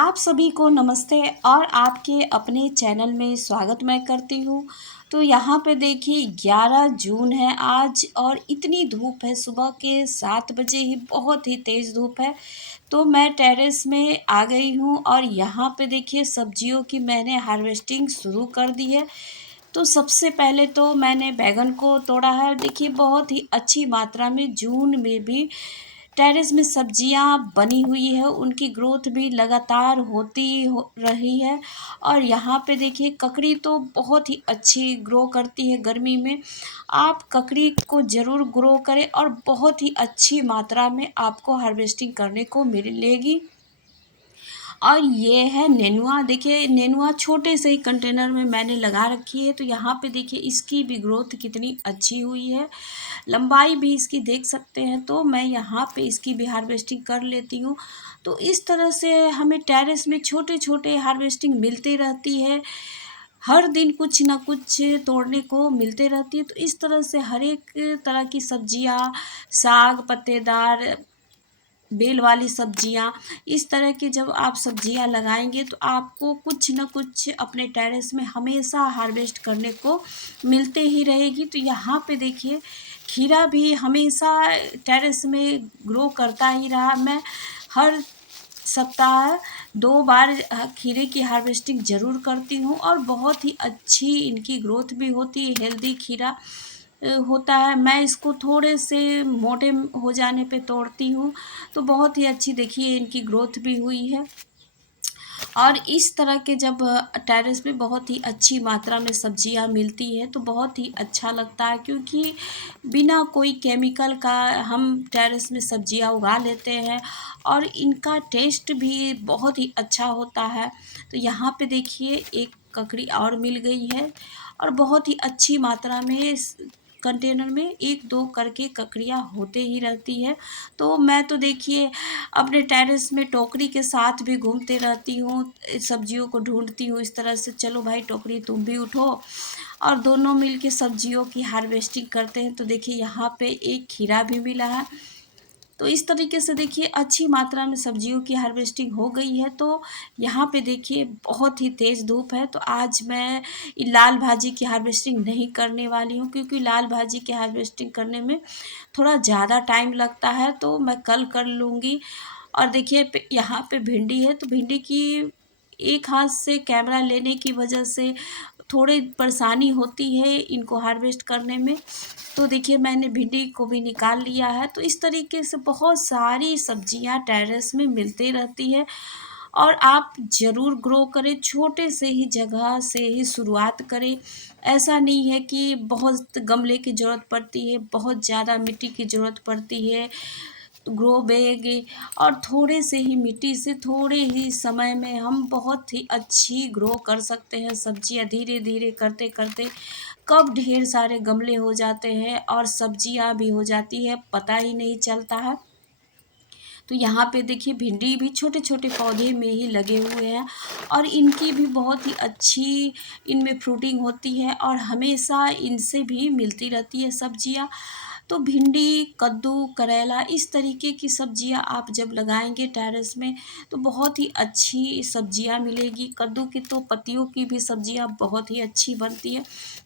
आप सभी को नमस्ते और आपके अपने चैनल में स्वागत मैं करती हूँ। तो यहाँ पे देखिए 11 जून है आज और इतनी धूप है, सुबह के 7 बजे ही बहुत ही तेज़ धूप है। तो मैं टेरेस में आ गई हूँ और यहाँ पे देखिए सब्जियों की मैंने हार्वेस्टिंग शुरू कर दी है। तो सबसे पहले तो मैंने बैंगन को तोड़ा है। देखिए बहुत ही अच्छी मात्रा में जून में भी टेरेस में सब्जियां बनी हुई है, उनकी ग्रोथ भी लगातार होती हो रही है। और यहाँ पे देखिए ककड़ी तो बहुत ही अच्छी ग्रो करती है गर्मी में। आप ककड़ी को ज़रूर ग्रो करें और बहुत ही अच्छी मात्रा में आपको हार्वेस्टिंग करने को मिलेगी। और ये है नेनुआ। देखिए नेनुआ छोटे से ही कंटेनर में मैंने लगा रखी है। तो यहाँ पे देखिए इसकी भी ग्रोथ कितनी अच्छी हुई है, लंबाई भी इसकी देख सकते हैं। तो मैं यहाँ पे इसकी भी हार्वेस्टिंग कर लेती हूँ। तो इस तरह से हमें टेरेस में छोटे छोटे हार्वेस्टिंग मिलती रहती है, हर दिन कुछ ना कुछ तोड़ने को मिलते रहती है। तो इस तरह से हर एक तरह की सब्जियाँ, साग पत्तेदार, बेल वाली सब्जियाँ, इस तरह की जब आप सब्जियाँ लगाएंगे तो आपको कुछ न कुछ अपने टेरेस में हमेशा हार्वेस्ट करने को मिलते ही रहेगी। तो यहाँ पे देखिए खीरा भी हमेशा टेरेस में ग्रो करता ही रहा। मैं हर सप्ताह 2 बार खीरे की हार्वेस्टिंग ज़रूर करती हूँ और बहुत ही अच्छी इनकी ग्रोथ भी होती है। हेल्दी खीरा होता है। मैं इसको थोड़े से मोटे हो जाने पे तोड़ती हूँ। तो बहुत ही अच्छी देखिए इनकी ग्रोथ भी हुई है। और इस तरह के जब टेरेस में बहुत ही अच्छी मात्रा में सब्जियां मिलती है तो बहुत ही अच्छा लगता है, क्योंकि बिना कोई केमिकल का हम टेरेस में सब्जियां उगा लेते हैं और इनका टेस्ट भी बहुत ही अच्छा होता है। तो यहाँ पे देखिए एक ककड़ी और मिल गई है और बहुत ही अच्छी मात्रा में इस कंटेनर में 1-2 करके ककड़ियाँ होते ही रहती है। तो मैं तो देखिए अपने टेरेस में टोकरी के साथ भी घूमते रहती हूँ, सब्जियों को ढूंढती हूँ इस तरह से, चलो भाई टोकरी तुम भी उठो और दोनों मिलके सब्जियों की हार्वेस्टिंग करते हैं। तो देखिए यहाँ पे एक खीरा भी मिला है। तो इस तरीके से देखिए अच्छी मात्रा में सब्जियों की हार्वेस्टिंग हो गई है। तो यहाँ पे देखिए बहुत ही तेज़ धूप है। तो आज मैं ये लाल भाजी की हार्वेस्टिंग नहीं करने वाली हूँ, क्योंकि लाल भाजी की हार्वेस्टिंग करने में थोड़ा ज़्यादा टाइम लगता है, तो मैं कल कर लूँगी। और देखिए यहाँ पे भिंडी है। तो भिंडी की एक हाथ से कैमरा लेने की वजह से थोड़ी परेशानी होती है इनको हार्वेस्ट करने में। तो देखिए मैंने भिंडी को भी निकाल लिया है। तो इस तरीके से बहुत सारी सब्जियां टेरेस में मिलती रहती है और आप ज़रूर ग्रो करें, छोटे से ही जगह से ही शुरुआत करें। ऐसा नहीं है कि बहुत गमले की ज़रूरत पड़ती है, बहुत ज़्यादा मिट्टी की ज़रूरत पड़ती है, ग्रो बैग, और थोड़े से ही मिट्टी से थोड़े ही समय में हम बहुत ही अच्छी ग्रो कर सकते हैं सब्जियां। धीरे धीरे करते करते कब ढेर सारे गमले हो जाते हैं और सब्जियां भी हो जाती है, पता ही नहीं चलता है। तो यहाँ पे देखिए भिंडी भी छोटे छोटे पौधे में ही लगे हुए हैं और इनकी भी बहुत ही अच्छी इनमें फ्रूटिंग होती है और हमेशा इनसे भी मिलती रहती है सब्जियाँ। तो भिंडी, कद्दू, करेला, इस तरीके की सब्जियां आप जब लगाएंगे टेरेस में तो बहुत ही अच्छी सब्जियां मिलेगी। कद्दू की तो पत्तियों की भी सब्जियां बहुत ही अच्छी बनती है।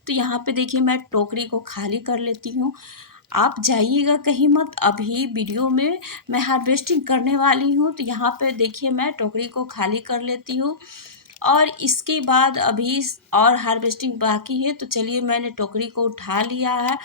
तो यहाँ पे देखिए मैं टोकरी को खाली कर लेती हूँ। आप जाइएगा कहीं मत, अभी वीडियो में मैं हार्वेस्टिंग करने वाली हूँ। तो यहाँ पे देखिए मैं टोकरी को खाली कर लेती हूँ और इसके बाद अभी और हार्वेस्टिंग बाकी है। तो चलिए मैंने टोकरी को उठा लिया है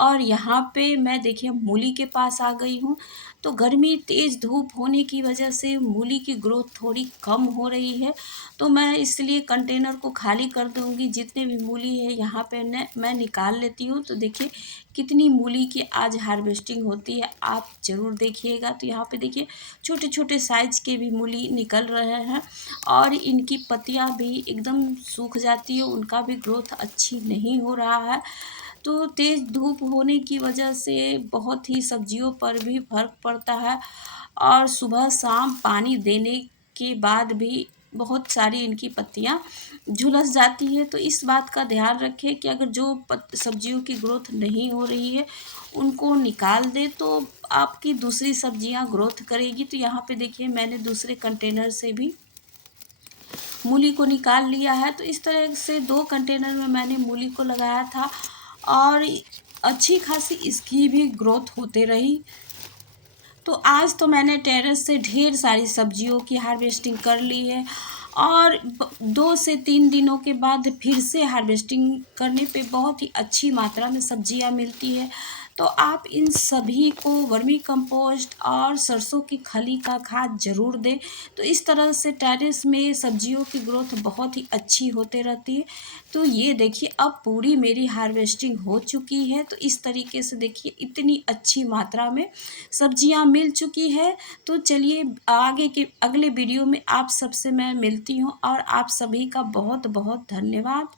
और यहाँ पे मैं देखिए मूली के पास आ गई हूँ। तो गर्मी तेज़ धूप होने की वजह से मूली की ग्रोथ थोड़ी कम हो रही है। तो मैं इसलिए कंटेनर को खाली कर दूँगी, जितने भी मूली है यहाँ पे मैं निकाल लेती हूँ। तो देखिए कितनी मूली की आज हार्वेस्टिंग होती है, आप ज़रूर देखिएगा। तो यहाँ पे देखिए छोटे छोटे साइज के भी मूली निकल रहे हैं और इनकी पत्तियाँ भी एकदम सूख जाती है, उनका भी ग्रोथ अच्छी नहीं हो रहा है। तो तेज़ धूप होने की वजह से बहुत ही सब्जियों पर भी फ़र्क पड़ता है और सुबह शाम पानी देने के बाद भी बहुत सारी इनकी पत्तियाँ झुलस जाती है। तो इस बात का ध्यान रखें कि अगर जो सब्जियों की ग्रोथ नहीं हो रही है उनको निकाल दें, तो आपकी दूसरी सब्जियां ग्रोथ करेगी। तो यहाँ पे देखिए मैंने दूसरे कंटेनर से भी मूली को निकाल लिया है। तो इस तरह से 2 कंटेनर में मैंने मूली को लगाया था और अच्छी खासी इसकी भी ग्रोथ होते रही। तो आज तो मैंने टेरेस से ढेर सारी सब्जियों की हार्वेस्टिंग कर ली है और 2 से 3 दिनों के बाद फिर से हार्वेस्टिंग करने पे बहुत ही अच्छी मात्रा में सब्जियां मिलती है। तो आप इन सभी को वर्मी कंपोस्ट और सरसों की खली का खाद ज़रूर दें। तो इस तरह से टेरेस में सब्जियों की ग्रोथ बहुत ही अच्छी होते रहती है। तो ये देखिए अब पूरी मेरी हार्वेस्टिंग हो चुकी है। तो इस तरीके से देखिए इतनी अच्छी मात्रा में सब्जियां मिल चुकी है। तो चलिए आगे के अगले वीडियो में आप सबसे मैं मिलती हूँ और आप सभी का बहुत बहुत धन्यवाद।